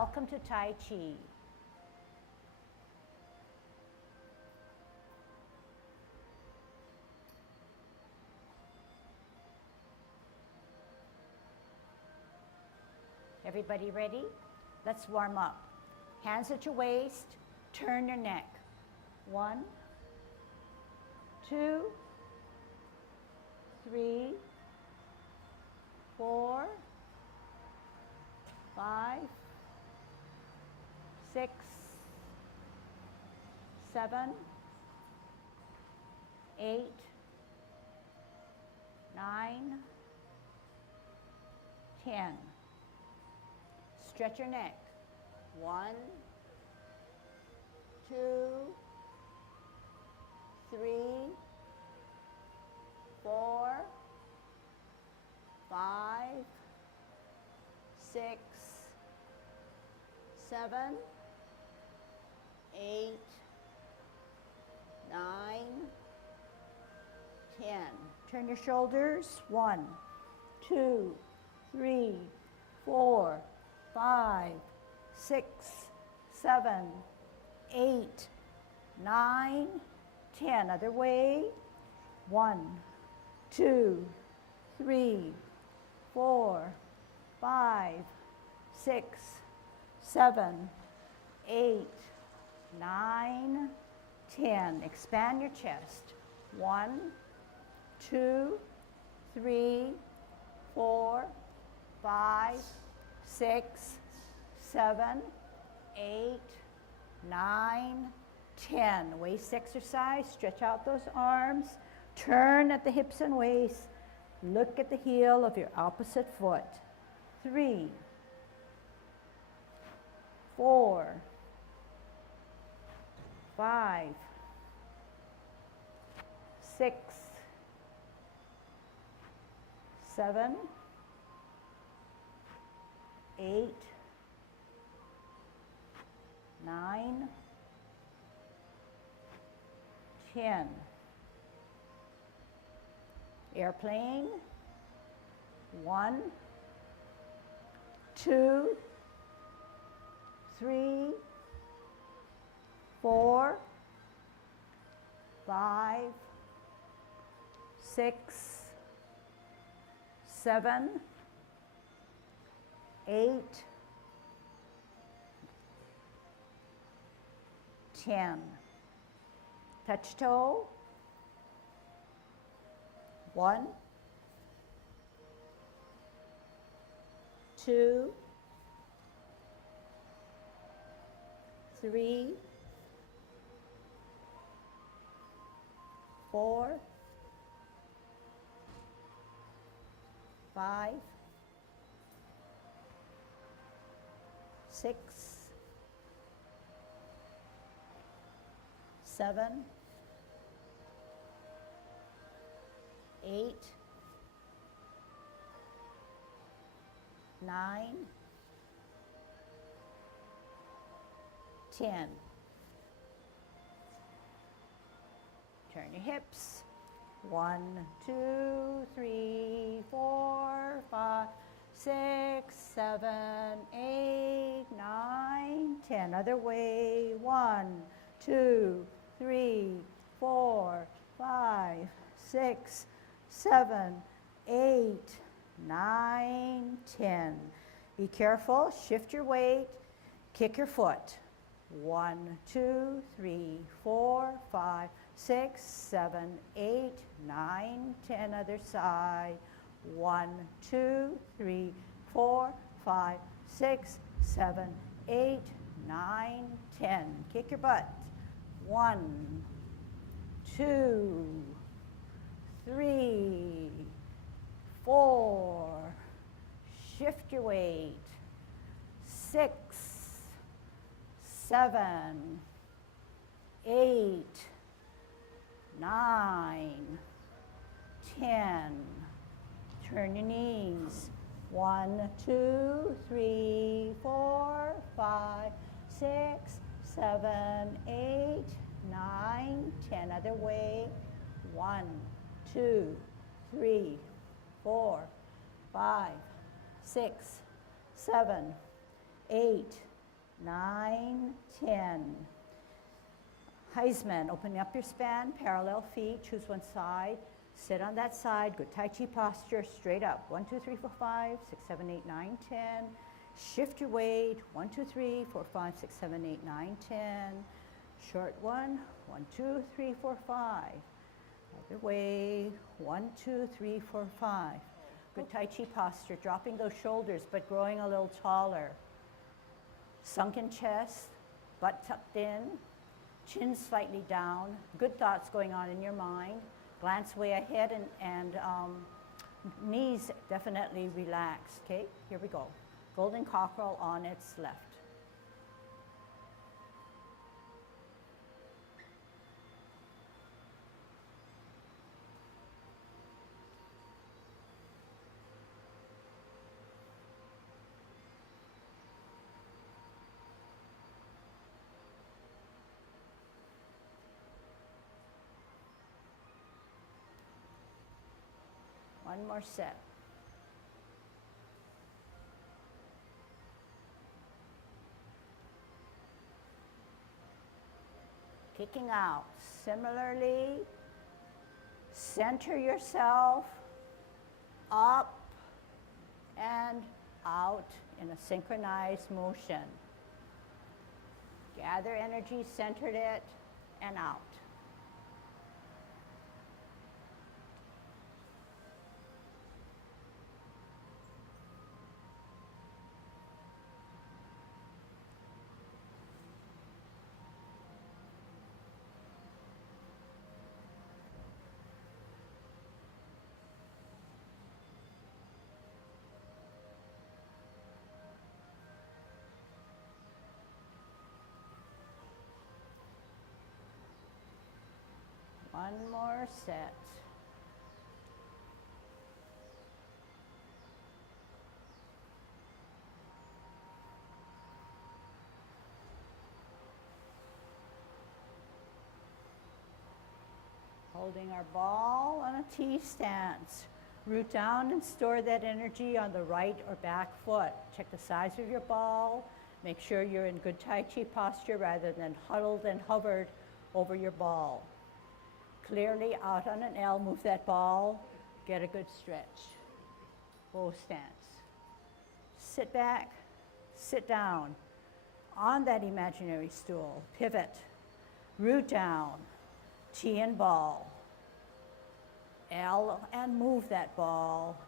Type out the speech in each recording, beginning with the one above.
Welcome to Tai Chi. Everybody ready? Let's warm up. Hands at your waist, turn your neck. 1, 2, 3, 4, 5, 6, 7, 8, 9, 10. Stretch your neck. 1, 2, 3, 4, 5, 6, 7, 8, 9, 10. Turn your shoulders. 1, 2, 3, 4, 5, 6, 7, 8, 9, 10. Other way. 1, 2, 3, 4, 5, 6, 7, 8, 9, 10. Expand your chest. 1, 2, 3, 4, 5, 6, 7, 8, 9, 10. Waist exercise. Stretch out those arms. Turn at the hips and waist. Look at the heel of your opposite foot. 3, 4, 5, 6, 7, 8, 9, 10. Airplane. 1, 2, 3, 4, 5, 6, 7, 8, 10. Touch toe. 1, 2, 3, 4, 5, 6, 7, 8, 9, 10. Turn your hips. 1, 2, 3, 4, 5, 6, 7, 8, 9, 10. Other way. 1, 2, 3, 4, 5, 6, 7, 8, 9, 10. Be careful. Shift your weight. Kick your foot. 1, 2, 3, 4, 5, 6, 7, 8, 9, 10. Other side. 1, 2, 3, 4, 5, 6, 7, 8, 9, 10. Kick your butt. 1, 2, 3, 4. Shift your weight. 6, 7, 8, 9, 10. Turn your knees. 1, 2, 3, 4, 5, 6, 7, 8, 9, 10. Other way. 1, 2, 3, 4, 5, 6, 7, 8, 9, 10. Heisman, opening up your span, parallel feet, choose one side, sit on that side, good Tai Chi posture, straight up. 1, 2, 3, 4, 5, 6, 7, 8, 9, 10. Shift your weight, 1, 2, 3, 4, 5, 6, 7, 8, 9, 10. Short one, 1, 2, 3, 4, 5. Other way, 1, 2, 3, 4, 5. Good Tai Chi posture, dropping those shoulders, but growing a little taller. Sunken chest, butt tucked in, chin slightly down, good thoughts going on in your mind. Glance way ahead and knees definitely relaxed, okay? Here we go. Golden cockerel on its left. One more set. Kicking out. Similarly, center yourself up and out in a synchronized motion. Gather energy, centered it, and out. One more set. Holding our ball on a T stance. Root down and store that energy on the right or back foot. Check the size of your ball. Make sure you're in good Tai Chi posture rather than huddled and hovered over your ball. Clearly out on an L, move that ball, get a good stretch. Bow stance. Sit back, sit down on that imaginary stool. Pivot, root down, T and ball. L and move that ball.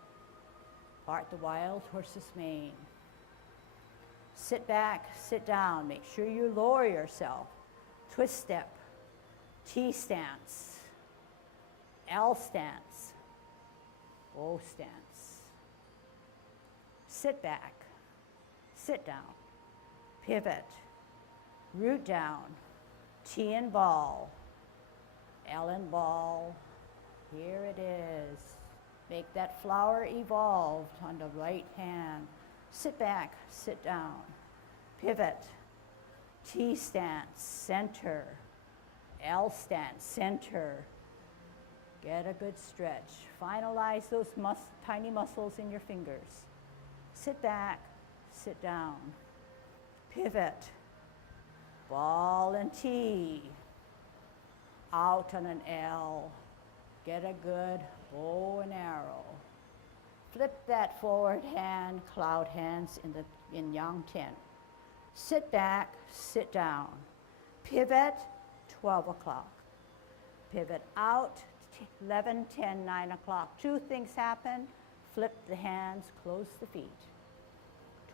Part the wild horse's mane. Sit back, sit down. Make sure you lower yourself. Twist step, T stance. L stance, O stance. Sit back, sit down, pivot, root down, T and ball, L and ball. Here it is. Make that flower evolve on the right hand. Sit back, sit down, pivot, T stance, center, L stance, center. Get a good stretch. Finalize those tiny muscles in your fingers. Sit back, sit down. Pivot. Ball and T. Out on an L. Get a good bow and arrow. Flip that forward hand, cloud hands in Yang 10. Sit back, sit down. Pivot, 12 o'clock. Pivot out, 11, 10, 9 o'clock. Two things happen. Flip the hands, close the feet.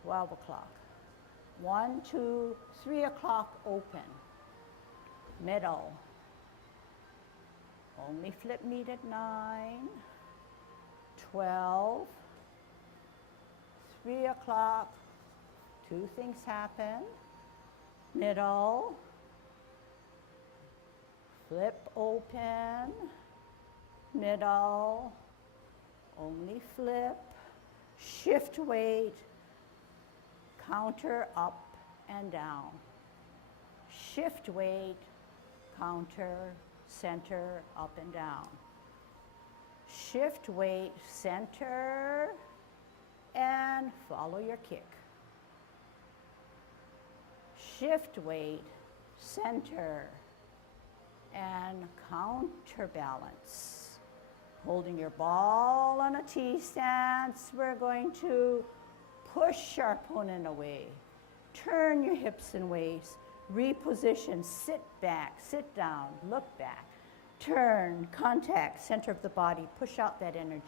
12 o'clock. 1, 2, 3 o'clock, open. Middle. Only flip needed 9, 12, 3 o'clock. Two things happen. Middle. Flip open. Middle, only flip, shift weight, counter up and down. Shift weight, counter, center, up and down. Shift weight, center, and follow your kick. shift weight, center, and counterbalance. Holding your ball on a T stance, we're going to push our opponent away. Turn your hips and waist, reposition, sit back, sit down, look back. Turn, contact, center of the body, push out that energy.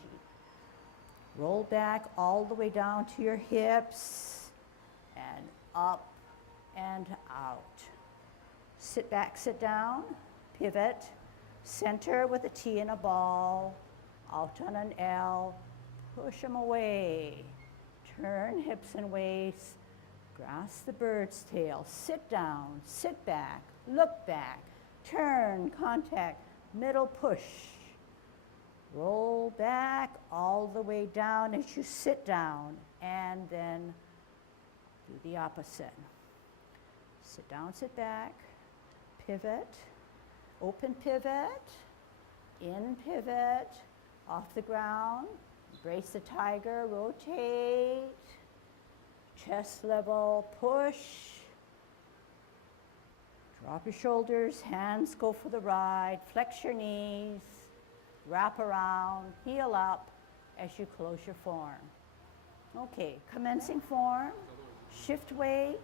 Roll back all the way down to your hips and up and out. Sit back, sit down, pivot, center with a T and a ball, out on an L, push them away. Turn hips and waist, grasp the bird's tail, sit down, sit back, look back, turn, contact, middle push. Roll back all the way down as you sit down, and then do the opposite. Sit down, sit back, pivot, open pivot, in pivot, off the ground, brace the tiger, rotate, chest level, push, drop your shoulders, hands go for the ride, flex your knees, wrap around, heel up as you close your form. Okay, commencing form, shift weight,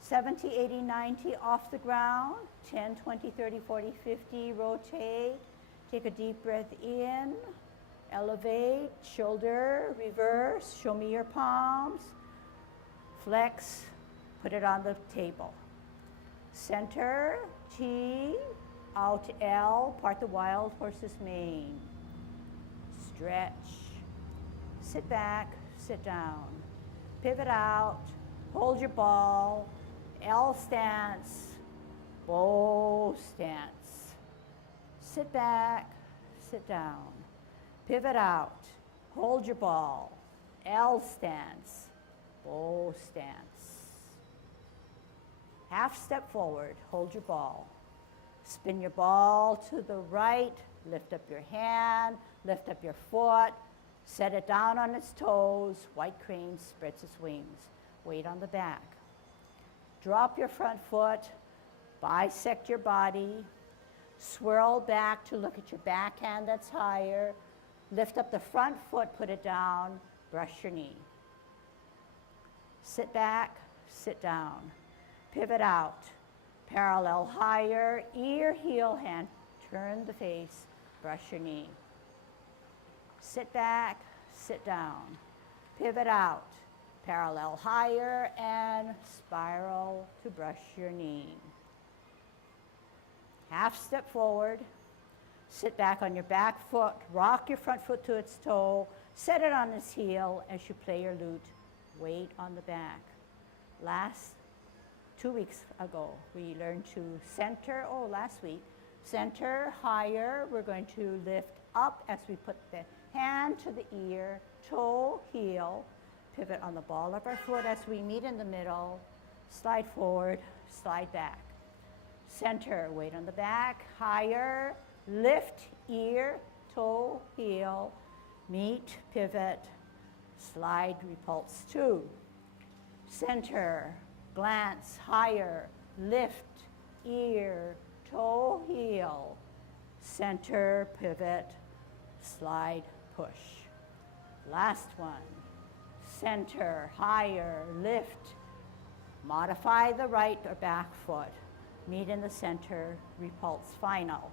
70, 80, 90 off the ground, 10, 20, 30, 40, 50, rotate, take a deep breath in, elevate, shoulder, reverse, show me your palms, flex, put it on the table. Center, T, out L, part the wild horse's mane. Stretch, sit back, sit down. Pivot out, hold your ball, L stance, bow stance. Sit back, sit down. Pivot out, hold your ball, L stance, bow stance. Half step forward, hold your ball. Spin your ball to the right, lift up your hand, lift up your foot, set it down on its toes, white crane spreads its wings, weight on the back. Drop your front foot, bisect your body, swirl back to look at your backhand that's higher, lift up the front foot, put it down, brush your knee. Sit back, sit down, pivot out, parallel higher, ear, heel, hand, turn the face, brush your knee. Sit back, sit down, pivot out, parallel higher, and spiral to brush your knee. Half step forward, sit back on your back foot, rock your front foot to its toe, set it on its heel as you play your lute, weight on the back. Last 2 weeks ago, we learned to center, last week, center higher. We're going to lift up as we put the hand to the ear, toe, heel, pivot on the ball of our foot as we meet in the middle, slide forward, slide back. Center, weight on the back, higher, lift, ear, toe, heel, meet, pivot, slide, repulse 2. Center, glance, higher, lift, ear, toe, heel, center, pivot, slide, push. Last one, center, higher, lift, modify the right or back foot, meet in the center, repulse, final.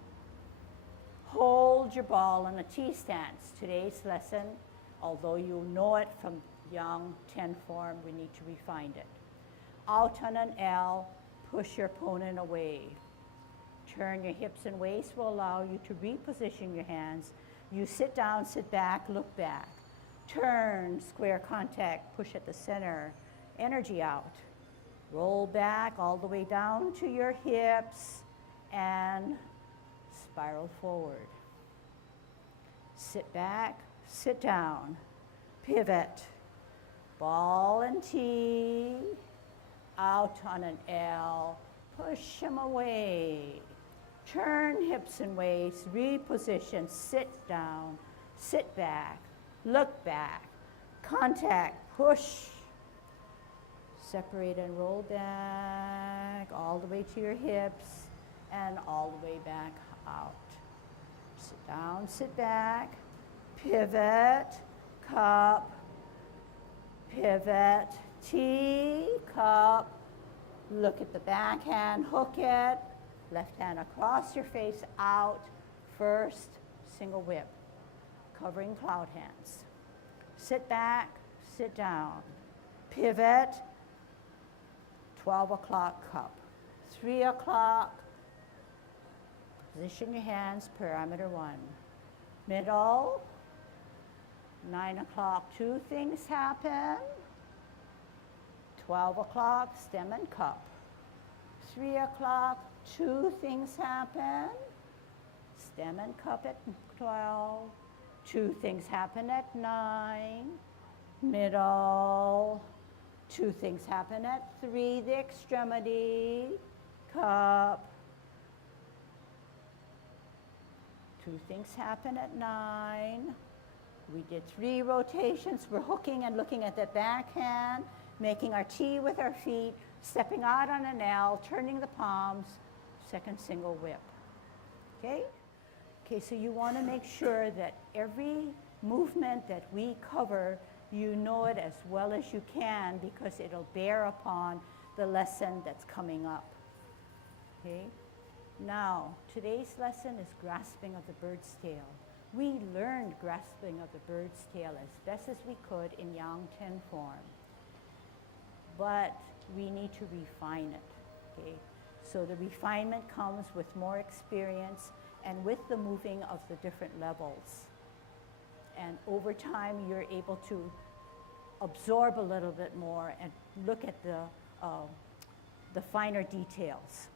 Hold your ball in a T stance. Today's lesson, although you know it from young 10 form, we need to refine it. Out on an L, push your opponent away. Turn your hips and waist will allow you to reposition your hands. You sit down, sit back, look back. Turn, square contact, push at the center, energy out. Roll back all the way down to your hips and spiral forward. Sit back, sit down, pivot, ball and T, out on an L, push them away. Turn hips and waist, reposition, sit down, sit back, look back, contact, push, Separate and roll back all the way to your hips and all the way back out. Sit down, sit back, pivot, cup, pivot, T, cup. Look at the backhand, hook it. Left hand across your face, out. First, single whip, covering cloud hands. Sit back, sit down. Pivot, 12 o'clock cup. 3 o'clock, position your hands, parameter 1. Middle, 9 o'clock, 2 things happen. 12 o'clock, stem and cup. 3 o'clock, 2 things happen. Stem and cup at 12. 2 things happen at 9. Middle. 2 things happen at 3, the extremity. Cup. 2 things happen at 9. We did 3 rotations. We're hooking and looking at the backhand, making our T with our feet, stepping out on an L, turning the palms, second single whip. Okay? Okay, so you want to make sure that every movement that we cover, you know it as well as you can because it'll bear upon the lesson that's coming up. Okay? Now, today's lesson is grasping of the bird's tail. We learned grasping of the bird's tail as best as we could in Yang 10 form. But we need to refine it, okay? So the refinement comes with more experience and with the moving of the different levels. And over time, you're able to absorb a little bit more and look at the finer details.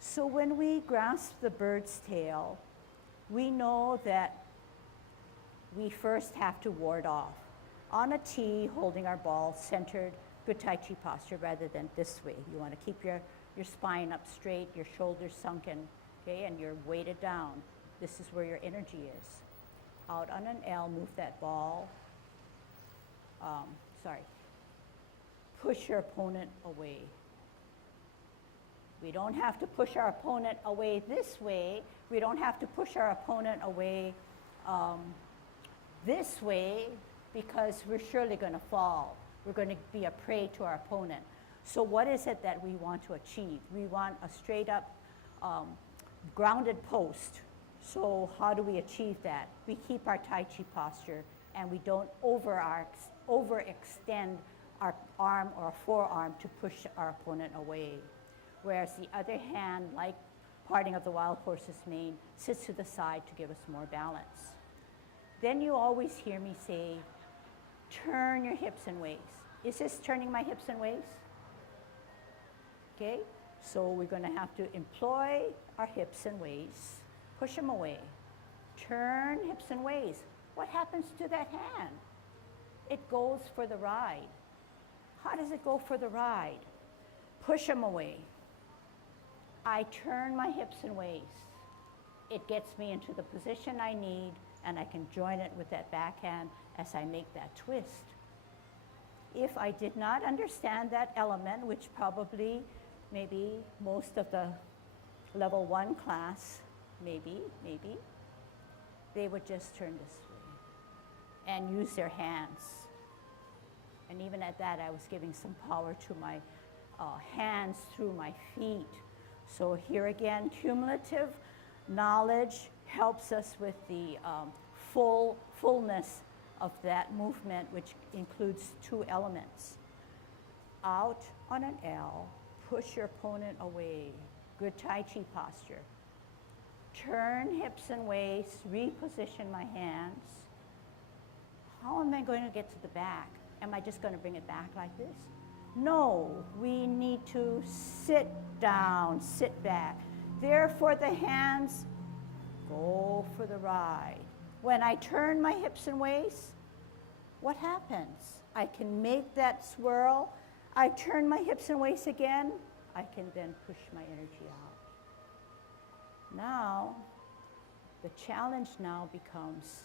So when we grasp the bird's tail, we know that we first have to ward off. On a T, holding our ball centered, good Tai Chi posture rather than this way. You want to keep your spine up straight, your shoulders sunken, okay, and you're weighted down. This is where your energy is. Out on an L, move that ball. Push your opponent away. We don't have to push our opponent away this way. We don't have to push our opponent away this way because we're surely going to fall. We're going to be a prey to our opponent. So what is it that we want to achieve? We want a straight up grounded post. So how do we achieve that? We keep our Tai Chi posture and we don't overextend our arm or forearm to push our opponent away. Whereas the other hand, like parting of the wild horse's mane, sits to the side to give us more balance. Then you always hear me say, turn your hips and waist. Is this turning my hips and waist? Okay, so we're going to have to employ our hips and waist, push them away. Turn hips and waist. What happens to that hand? It goes for the ride. How does it go for the ride? Push them away. I turn my hips and waist. It gets me into the position I need, and I can join it with that backhand as I make that twist. If I did not understand that element, which probably maybe most of the level 1 class, maybe, they would just turn this way and use their hands. And even at that, I was giving some power to my hands through my feet. So here again, cumulative knowledge helps us with the fullness of that movement, which includes 2 elements. Out on an L, push your opponent away. Good Tai Chi posture. Turn hips and waist, reposition my hands. How am I going to get to the back? Am I just going to bring it back like this? No, we need to sit down, sit back. Therefore, the hands go for the ride. When I turn my hips and waist, what happens? I can make that swirl. I turn my hips and waist again. I can then push my energy out. Now, the challenge now becomes,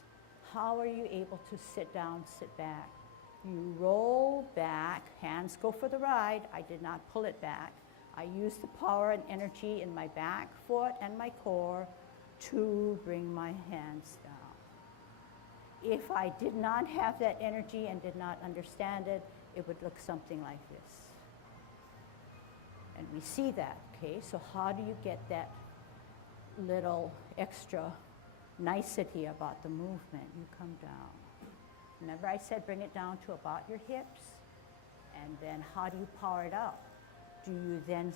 how are you able to sit down, sit back? You roll back, hands go for the ride. I did not pull it back. I use the power and energy in my back foot and my core to bring my hands down. If I did not have that energy and did not understand it, it would look something like this. And we see that, okay? So how do you get that little extra nicety about the movement? You come down. Remember I said bring it down to about your hips? And then how do you power it up? Do you then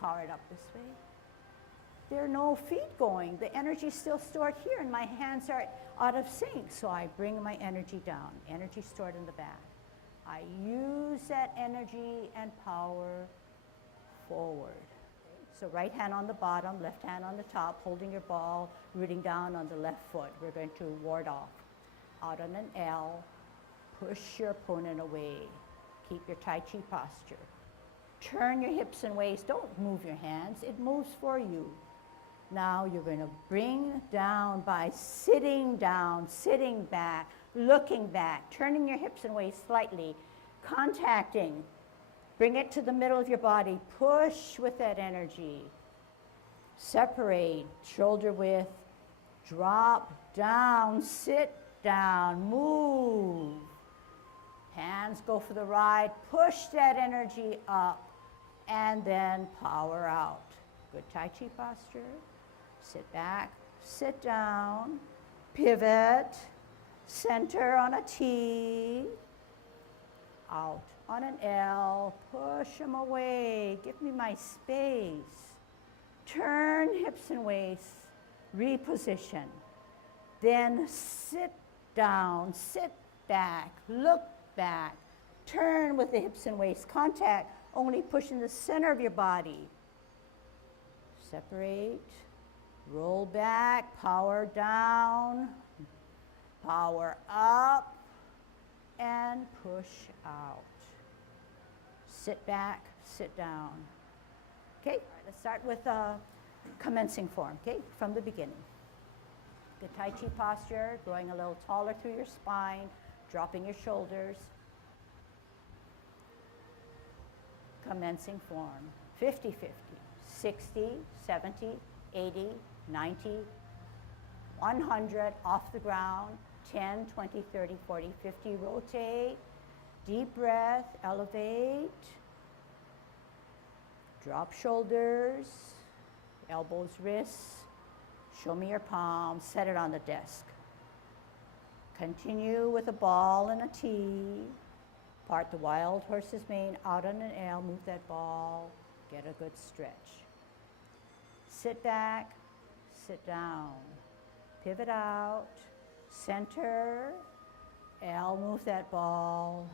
power it up this way? There are no feet going. The energy is still stored here and my hands are out of sync. So I bring my energy down. Energy stored in the back. I use that energy and power forward. So right hand on the bottom, left hand on the top, holding your ball, rooting down on the left foot. We're going to ward off. Out on an L, push your opponent away. Keep your Tai Chi posture. Turn your hips and waist. Don't move your hands. It moves for you. Now you're going to bring down by sitting down, sitting back, looking back, turning your hips and waist slightly, contacting. Bring it to the middle of your body. Push with that energy. Separate, shoulder width. Drop down, sit down, move. Hands go for the ride. Push that energy up and then power out. Good Tai Chi posture. Sit back, sit down, pivot, center on a T, out on an L, push them away, give me my space. Turn hips and waist, reposition. Then sit down, sit back, look back, turn with the hips and waist, contact, only pushing the center of your body. Separate, roll back, power down, power up, and push out. Sit back, sit down. Okay, let's start with commencing form, okay, from the beginning. The Tai Chi posture, growing a little taller through your spine, dropping your shoulders. Commencing form, 50-50, 60, 70, 80, 90, 100, off the ground, 10, 20, 30, 40, 50, rotate, deep breath, elevate, drop shoulders, elbows, wrists, show me your palms, set it on the desk. Continue with a ball and a T, part the wild horse's mane out on an L, move that ball, get a good stretch. Sit back, sit down, pivot out, center, L, move that ball,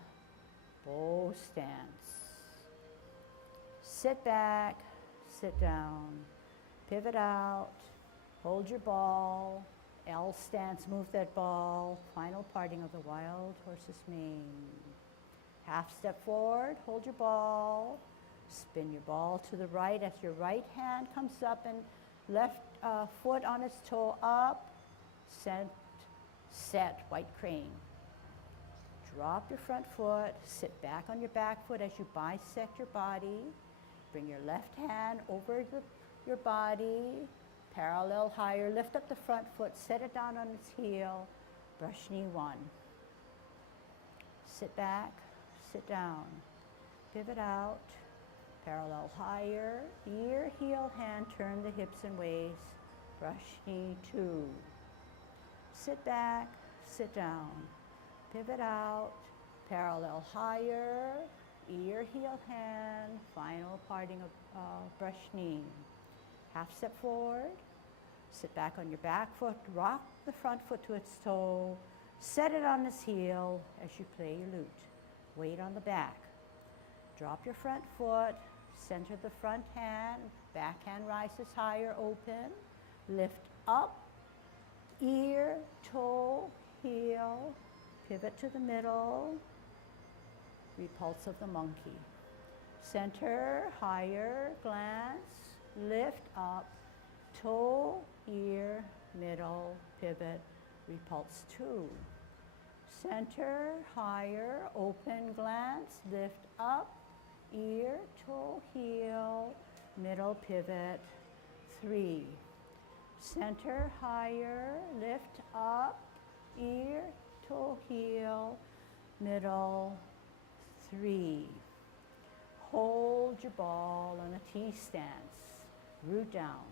bow stance. Sit back, sit down, pivot out, hold your ball, L stance, move that ball, final parting of the wild horse's mane. Half step forward, hold your ball, spin your ball to the right as your right hand comes up and left foot on its toe up, set, white crane. Drop your front foot, sit back on your back foot as you bisect your body. Bring your left hand over your body, parallel higher, lift up the front foot, set it down on its heel, brush knee one. Sit back, sit down, pivot out, parallel higher, ear, heel, hand, turn the hips and waist, brush knee two. Sit back, sit down, pivot out, parallel higher, ear, heel, hand, final parting of brush knee. Half step forward, sit back on your back foot, rock the front foot to its toe, set it on its heel as you play your lute. Weight on the back. Drop your front foot, center the front hand, back hand rises higher, open, lift up, ear, toe, heel, pivot to the middle, repulse of the monkey. Center, higher, glance, lift up, toe, ear, middle, pivot, repulse two. Center, higher, open glance, lift up, ear, toe, heel, middle pivot, 3. Center, higher, lift up, ear, toe, heel, middle, 3. Hold your ball on a T stance, root down.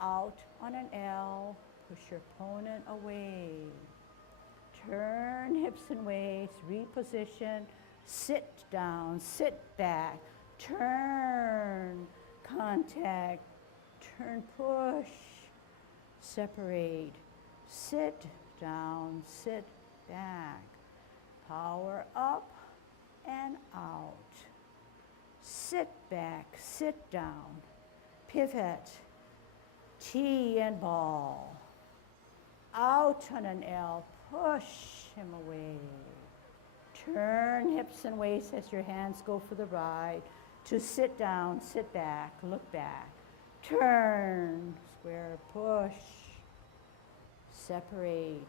Out on an L, push your opponent away. Turn hips and waist, reposition, sit down, sit back, turn, contact, turn, push, separate, sit down, sit back, power up and out. Sit back, sit down, pivot, T and ball. Out on an L, push him away. Turn hips and waist as your hands go for the ride. To sit down, sit back, look back. Turn, square, push. Separate.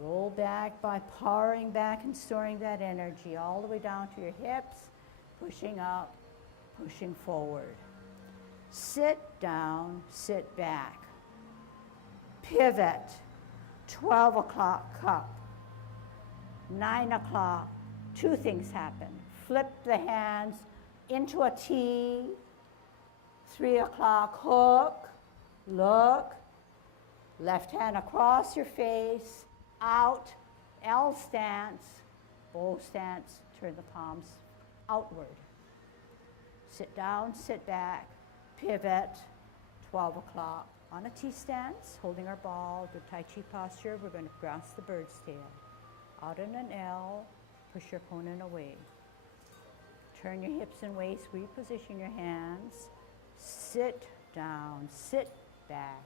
Roll back by powering back and storing that energy all the way down to your hips, pushing up, pushing forward. Sit down, sit back. Pivot. 12 o'clock cup. 9 o'clock, 2 things happen. Flip the hands into a T. 3 o'clock, hook, look. Left hand across your face, out, L stance, bow stance, turn the palms outward. Sit down, sit back, pivot, 12 o'clock. On a T stance, holding our ball, good Tai Chi posture, we're going to grasp the bird's tail. Out on an L, push your opponent away. Turn your hips and waist, reposition your hands. Sit down, sit back,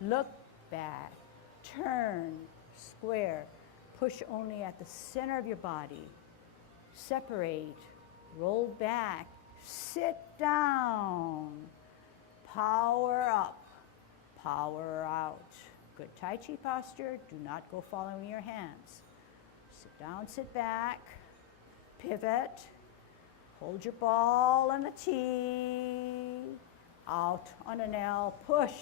look back, turn, square. Push only at the center of your body. Separate, roll back, sit down. Power up, power out. Good Tai Chi posture, do not go following your hands. Sit down, sit back, pivot, hold your ball on a T, out on an L, push.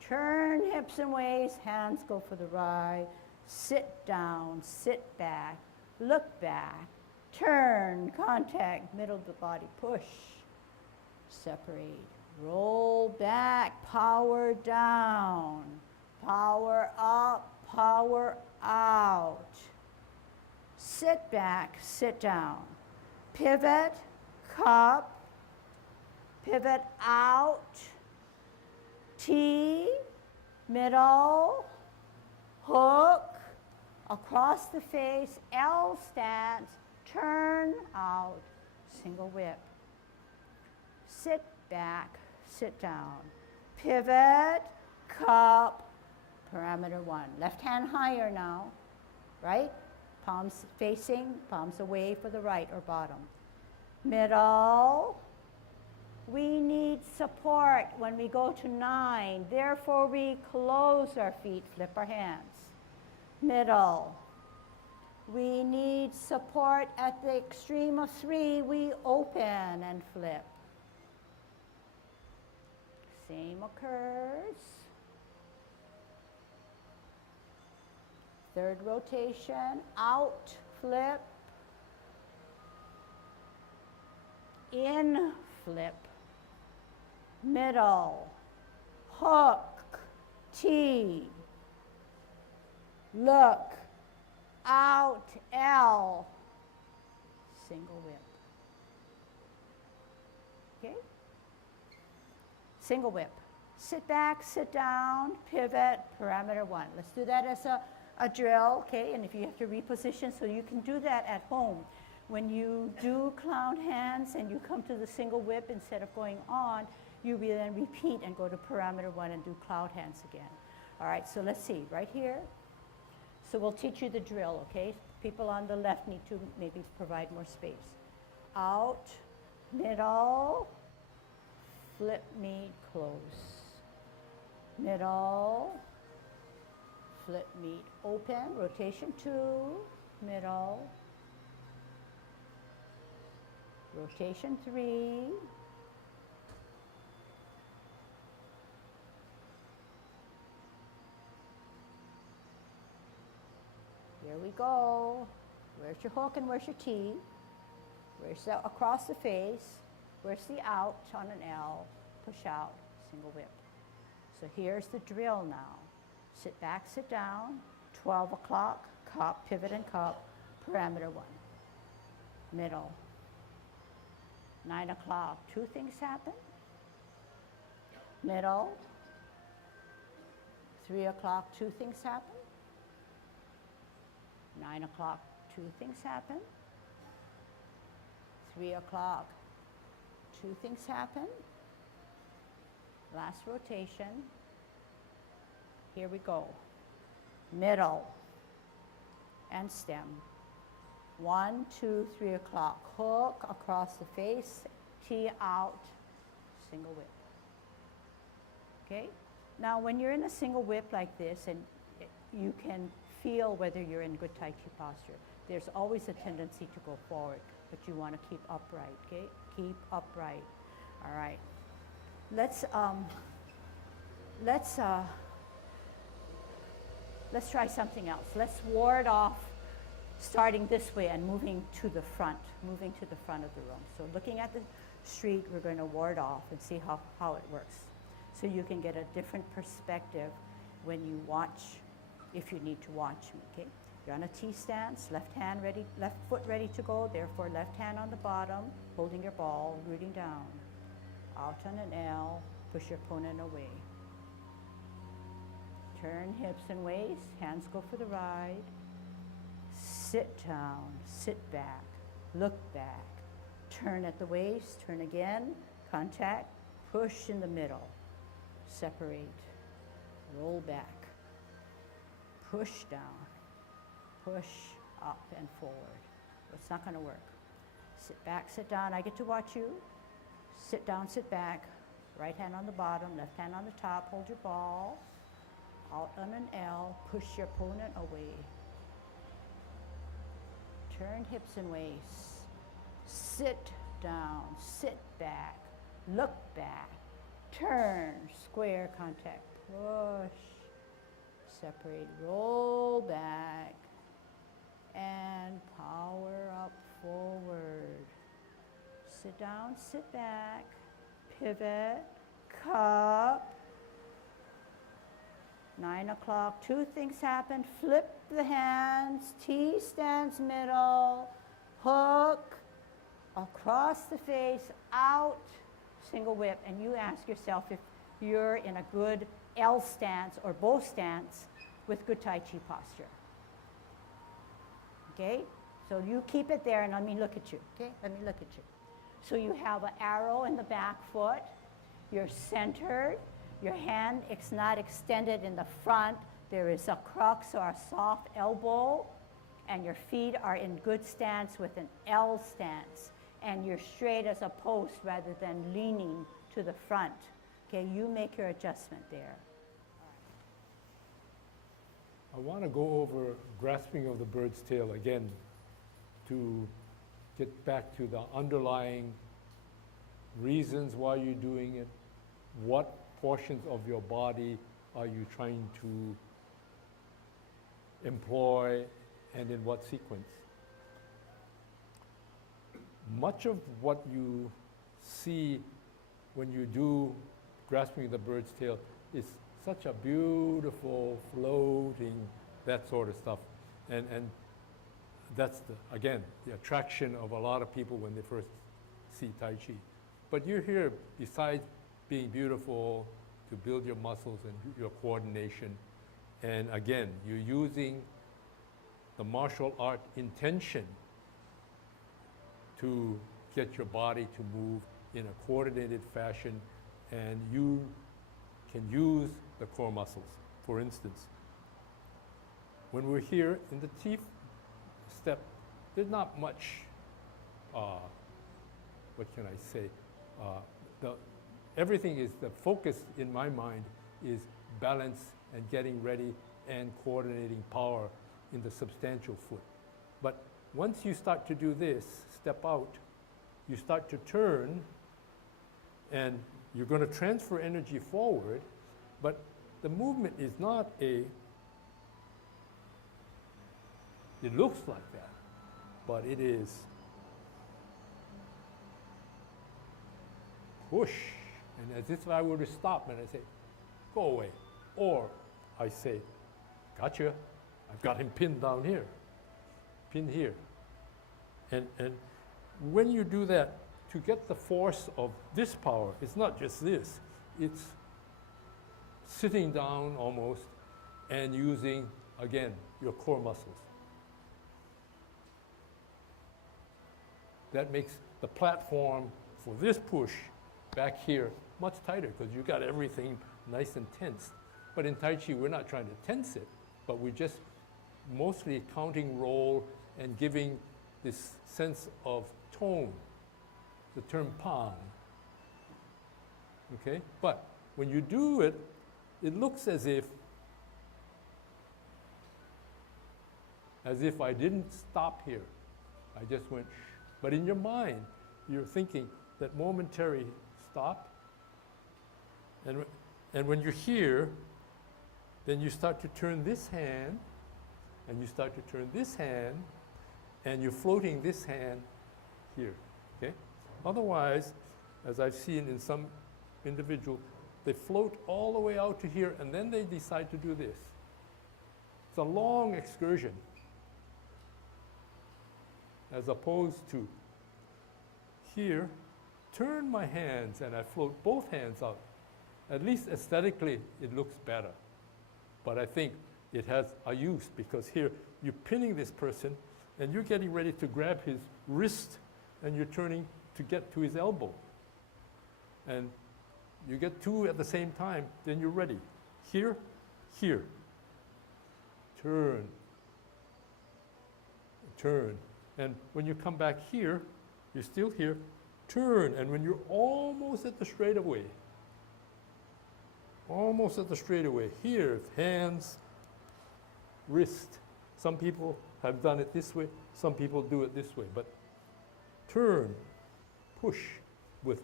Turn hips and waist, hands go for the ride. Sit down, sit back, look back, turn, contact, middle of the body, push. Separate, roll back, power down, power up, power out. Sit back, sit down. Pivot, cup, pivot out, T, middle, hook, across the face, L stance, turn out, single whip. Sit back, sit down. Pivot, cup, parameter 1. Left hand higher now, right? Palms facing, palms away for the right or bottom. Middle. We need support when we go to 9. Therefore, we close our feet, flip our hands. Middle. We need support at the extreme of 3. We open and flip. Same occurs. Third rotation, out, flip, in, flip, middle, hook, T, look, out, L, single whip. Okay? Single whip. Sit back, sit down, pivot, parameter 1. Let's do that as a drill, okay? And if you have to reposition, so you can do that at home. When you do clown hands and you come to the single whip, instead of going on, you will then repeat and go to parameter 1 and do cloud hands again. All right, so let's see, right here. So we'll teach you the drill, okay? People on the left need to maybe provide more space. Out, middle, flip, meet, close. Middle, Flip meet open, rotation 2, middle, rotation 3, here we go. Where's your hook and where's your T? Where's the across the face? Where's the out on an L? Push out, single whip. So here's the drill now. Sit back, sit down, 12 o'clock, cup, pivot and cup, parameter 1. Middle. 9 o'clock, 2 things happen. Middle. 3 o'clock, 2 things happen. 9 o'clock, 2 things happen. 3 o'clock, 2 things happen. Last rotation. Here we go. Middle and stem. 1, 2, 3 o'clock. Hook across the face, T out, single whip. Okay? Now when you're in a single whip like this, and you can feel whether you're in good Tai Chi posture, there's always a tendency to go forward, but you want to keep upright, okay? Keep upright. All right. Let's try something else. Let's ward off starting this way and moving to the front of the room. So looking at the street, we're going to ward off and see how it works. So you can get a different perspective when you watch, if you need to watch me, okay? You're on a T stance, left foot ready to go, therefore left hand on the bottom, holding your ball, rooting down. Out on an L, push your opponent away. Turn hips and waist, hands go for the ride. Sit down, sit back, look back. Turn at the waist, turn again, contact, push in the middle. Separate, roll back, push down, push up and forward. It's not going to work. Sit back, sit down. I get to watch you. Sit down, sit back. Right hand on the bottom, left hand on the top. Hold your ball. Out on an L. Push your opponent away. Turn hips and waist. Sit down, sit back, look back. Turn, square contact. Push. Separate, roll back. And power up forward. Sit down, sit back, pivot, cup. 9 o'clock, 2 things happen. Flip the hands, T stands middle, hook, across the face, out, single whip. And you ask yourself if you're in a good L stance or bow stance with good Tai Chi posture. Okay? So you keep it there and let me look at you. Okay? Let me look at you. So you have an arrow in the back foot. You're centered. Your hand is not extended in the front. There is a crux or a soft elbow. And your feet are in good stance with an L stance. And you're straight as a post rather than leaning to the front. Okay? You make your adjustment there. I want to go over grasping of the bird's tail again to get back to the underlying reasons why you're doing it, what portions of your body are you trying to employ, and in what sequence. Much of what you see when you do grasping the bird's tail is such a beautiful, floating, that sort of stuff. And that's, again, the attraction of a lot of people when they first see Tai Chi. But you're here, besides being beautiful, to build your muscles and your coordination. And again, you're using the martial art intention to get your body to move in a coordinated fashion, and you can use the core muscles. For instance, when we're here in the T step, there's not much, what can I say? Everything is, the focus in my mind is balance and getting ready and coordinating power in the substantial foot. But once you start to do this, step out, you start to turn, and you're going to transfer energy forward, but the movement is not it looks like that, but it is push. And as if I were to stop and I say, go away. Or I say, gotcha, I've got him pinned down here, pinned here. And when you do that, to get the force of this power, it's not just this, it's sitting down almost and using, again, your core muscles. That makes the platform for this push back here much tighter because you got everything nice and tense. But in Tai Chi, we're not trying to tense it, but we're just mostly counting roll and giving this sense of tone, the term pang. Okay? But when you do it, it looks as if I didn't stop here. I just went shh. But in your mind, you're thinking that momentary stop. And when you're here, then you start to turn this hand, and you start to turn this hand, and you're floating this hand here, okay? Otherwise, as I've seen in some individual, they float all the way out to here, and then they decide to do this. It's a long excursion, as opposed to here, turn my hands, and I float both hands out. At least aesthetically, it looks better. But I think it has a use, because here, you're pinning this person, and you're getting ready to grab his wrist, and you're turning to get to his elbow. And you get two at the same time, then you're ready. Here, here. Turn. Turn. And when you come back here, you're still here, turn. And when you're almost at the straightaway, here, hands, wrist. Some people have done it this way, some people do it this way, but turn, push, with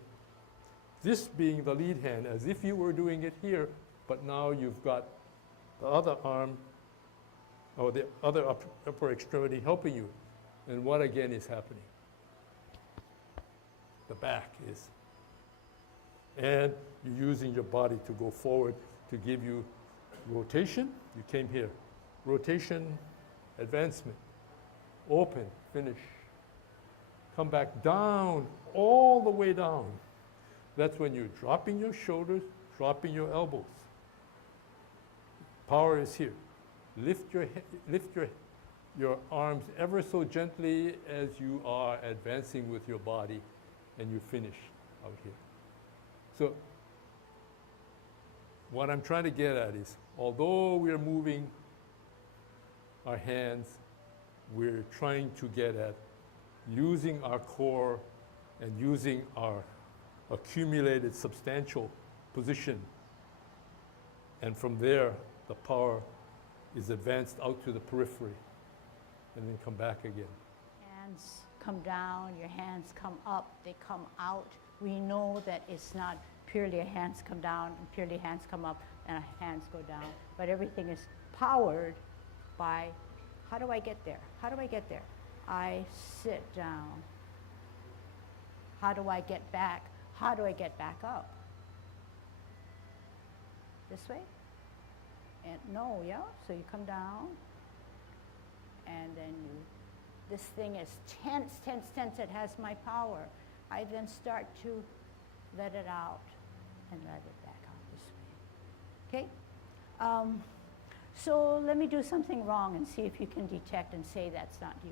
this being the lead hand, as if you were doing it here, but now you've got the other arm, or the other upper extremity helping you. And what again is happening? The back is. And you're using your body to go forward to give you rotation. You came here. Rotation, advancement, open, finish. Come back down, all the way down. That's when you're dropping your shoulders, dropping your elbows. Power is here. Lift your arms ever so gently as you are advancing with your body, and you finish out here. So what I'm trying to get at is, although we're moving our hands, we're trying to get at using our core and using our accumulated substantial position. And from there, the power is advanced out to the periphery and then come back again. Hands come down, your hands come up, they come out. We know that it's not purely hands come down and purely hands come up and hands go down, but everything is powered by, how do I get there? How do I get there? I sit down. How do I get back? How do I get back up? This way? And no, yeah? So you come down, and then you, this thing is tense, tense, tense. It has my power. I then start to let it out and let it back out this way. Okay? So let me do something wrong and see if you can detect and say that's not you.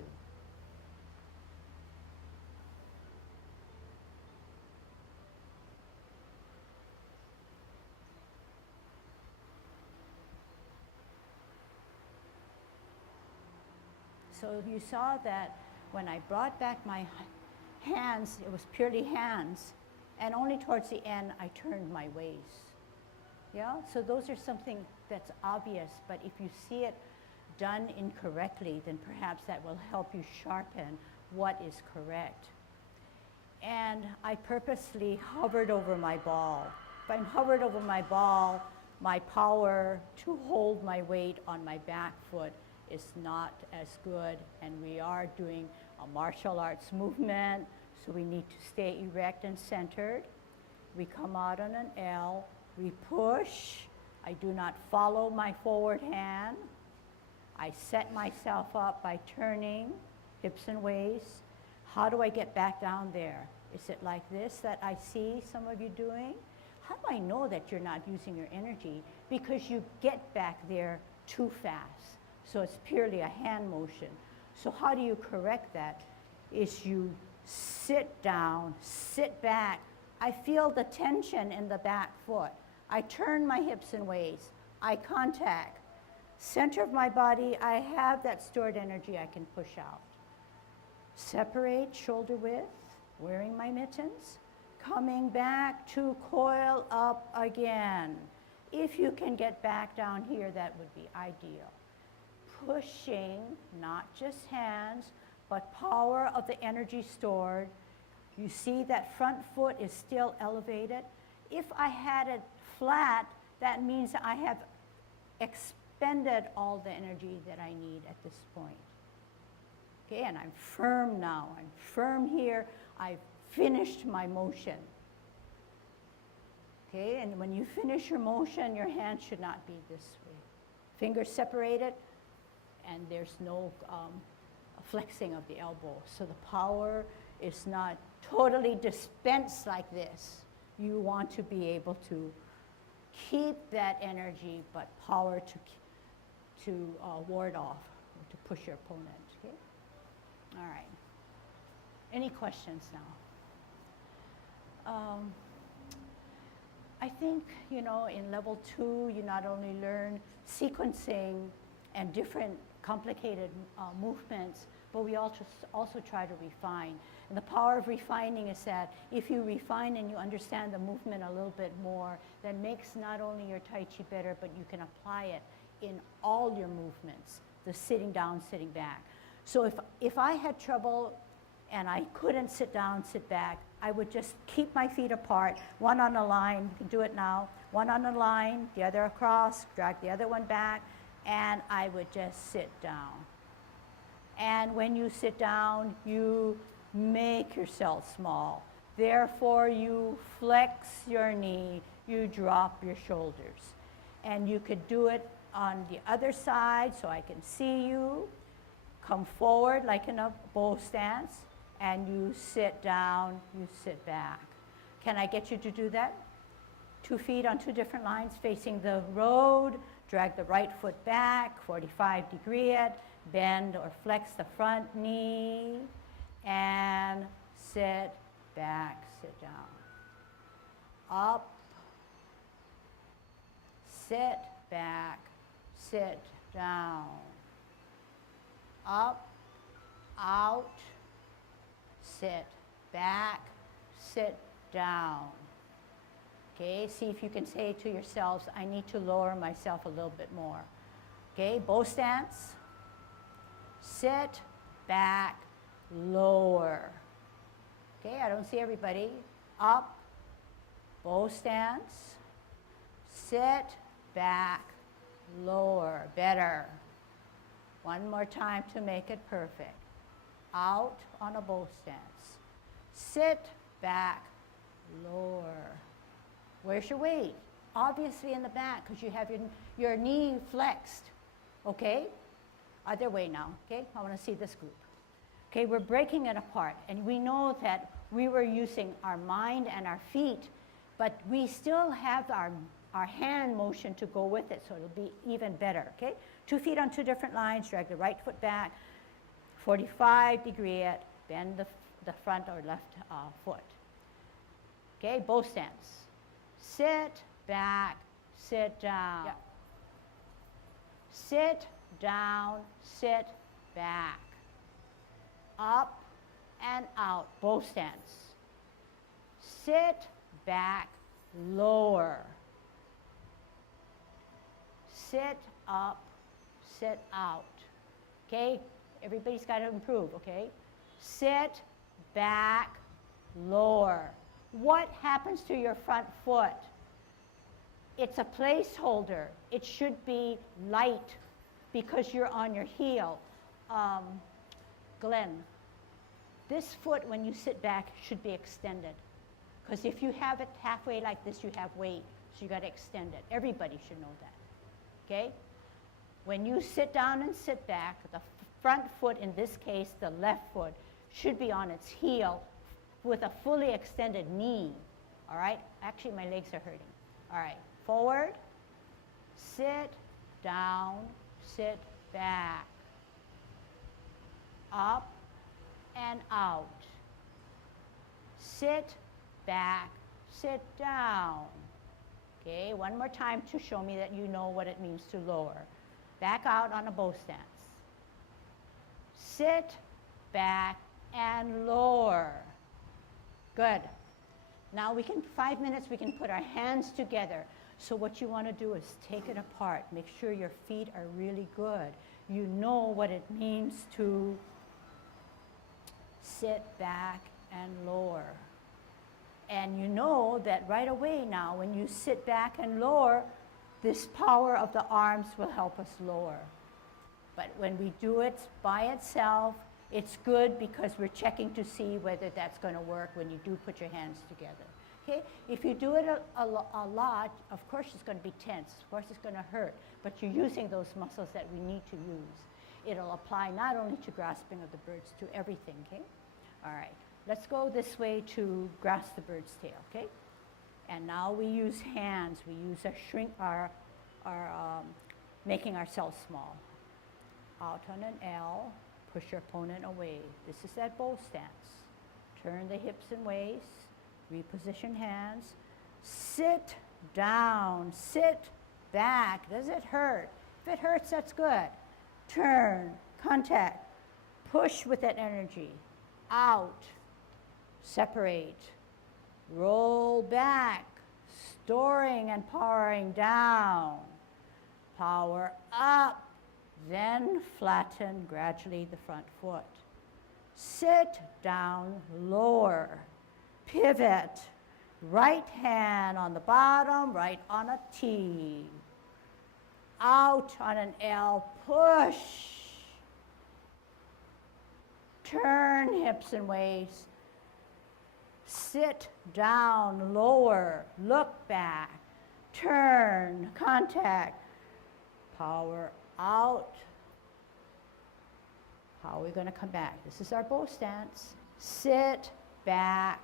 So you saw that when I brought back my hands, it was purely hands, and only towards the end I turned my waist. Yeah, so those are something that's obvious, but if you see it done incorrectly, then perhaps that will help you sharpen what is correct. And I purposely hovered over my ball. If I'm hovered over my ball, my power to hold my weight on my back foot is not as good, and we are doing a martial arts movement, so we need to stay erect and centered. We come out on an L, we push. I do not follow my forward hand. I set myself up by turning hips and waist. How do I get back down there? Is it like this that I see some of you doing? How do I know that you're not using your energy? Because you get back there too fast. So it's purely a hand motion. So how do you correct that? Is you sit down, sit back. I feel the tension in the back foot. I turn my hips and waist. Eye contact. Center of my body, I have that stored energy I can push out. Separate shoulder width, wearing my mittens. Coming back to coil up again. If you can get back down here, that would be ideal. Pushing, not just hands, but power of the energy stored. You see that front foot is still elevated. If I had it flat, that means I have expended all the energy that I need at this point. Okay, and I'm firm now. I'm firm here. I've finished my motion. Okay, and when you finish your motion, your hand should not be this way. Fingers separated, and there's no flexing of the elbow. So the power is not totally dispensed like this. You want to be able to keep that energy, but power to ward off, or to push your opponent. Okay? All right. Any questions now? I think, in level 2, you not only learn sequencing and different complicated movements, but we also try to refine. And the power of refining is that if you refine and you understand the movement a little bit more, that makes not only your Tai Chi better, but you can apply it in all your movements, the sitting down, sitting back. So if I had trouble and I couldn't sit down, sit back, I would just keep my feet apart, one on a line, you can do it now, one on a line, the other across, drag the other one back, and I would just sit down. And when you sit down, you make yourself small. Therefore, you flex your knee, you drop your shoulders. And you could do it on the other side so I can see you. Come forward like in a bow stance, and you sit down, you sit back. Can I get you to do that? 2 feet on 2 different lines facing the road. Drag the right foot back, 45 degree it. Bend or flex the front knee. And sit back, sit down. Up. Sit back, sit down. Up, out, sit back, sit down. Okay, see if you can say to yourselves, I need to lower myself a little bit more. Okay, bow stance. Sit back, lower. Okay, I don't see everybody. Up, bow stance. Sit back, lower. Better. One more time to make it perfect. Out on a bow stance. Sit back, lower. Where's your weight? Obviously in the back, because you have your knee flexed. Okay? Other way now. Okay? I want to see this group. Okay, we're breaking it apart. And we know that we were using our mind and our feet, but we still have our hand motion to go with it, so it'll be even better. Okay? 2 feet on 2 different lines. Drag the right foot back. 45 degree it. Bend the front or left foot. Okay, bow stance. Sit back, sit down. Yeah. Sit down, sit back. Up and out, bow stance. Sit back, lower. sit up, sit out. Okay? Everybody's got to improve, okay? Sit, back, lower. What happens to your front foot? It's a placeholder. It should be light because you're on your heel. Glenn, this foot, when you sit back, should be extended. Because if you have it halfway like this, you have weight. So you got to extend it. Everybody should know that. Okay? When you sit down and sit back, the front foot, in this case, the left foot, should be on its heel with a fully extended knee. All right? Actually, my legs are hurting. All right. Forward, sit, down, sit, back, up, and out. Sit, back, sit down. Okay, one more time to show me that you know what it means to lower. Back out on a bow stance. Sit, back, and lower. Good. Now we can, 5 minutes, we can put our hands together. So what you want to do is take it apart. Make sure your feet are really good. You know what it means to sit back and lower. And you know that right away now, when you sit back and lower, this power of the arms will help us lower. But when we do it by itself, it's good because we're checking to see whether that's going to work when you do put your hands together. Okay? If you do it a lot, of course it's going to be tense. Of course it's going to hurt. But you're using those muscles that we need to use. It'll apply not only to grasping of the bird's, to everything. Okay? All right. Let's go this way to grasp the bird's tail. Okay? And now we use hands. We use making ourselves small. Out on an L. Push your opponent away. This is that bow stance. Turn the hips and waist. Reposition hands. Sit down. Sit back. Does it hurt? If it hurts, that's good. Turn. Contact. Push with that energy. Out. Separate. Roll back. Storing and powering down. Power up. Then flatten gradually the front foot. Sit down, lower, pivot, right hand on the bottom, right on a T. Out on an L, push. Turn hips and waist. Sit down, lower, look back, turn, contact, power out. How are we going to come back? This is our bow stance. Sit back,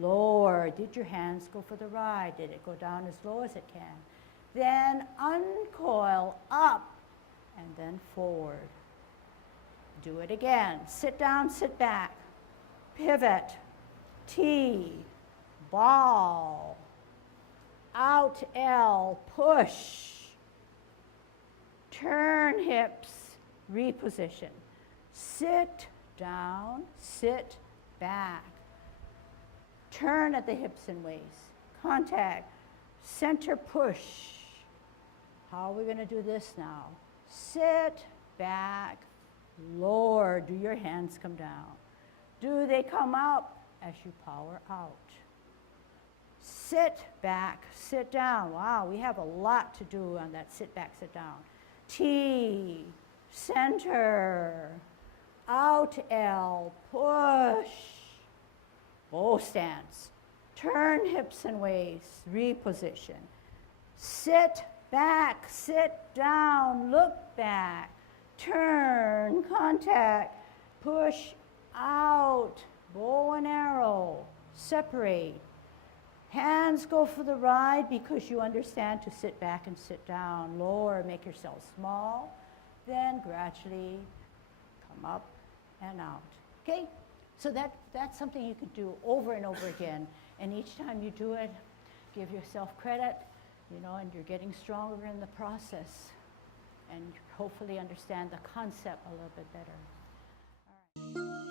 lower. Did your hands go for the ride? Did it go down as low as it can? Then uncoil up and then forward. Do it again. Sit down, sit back. Pivot. T. Ball. Out L. Push. Turn hips, reposition. Sit down, sit back. Turn at the hips and waist. Contact, center push. How are we going to do this now? Sit back, lower. Do your hands come down? Do they come up as you power out? Sit back, sit down. Wow, we have a lot to do on that sit back, sit down. T, center, out L, push, bow stance, turn hips and waist, reposition, sit back, sit down, look back, turn, contact, push out, bow and arrow, separate. Hands go for the ride because you understand to sit back and sit down. Lower, make yourself small. Then gradually come up and out. Okay? So that's something you can do over and over again. And each time you do it, give yourself credit, you know, and you're getting stronger in the process. And hopefully understand the concept a little bit better. All right.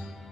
you.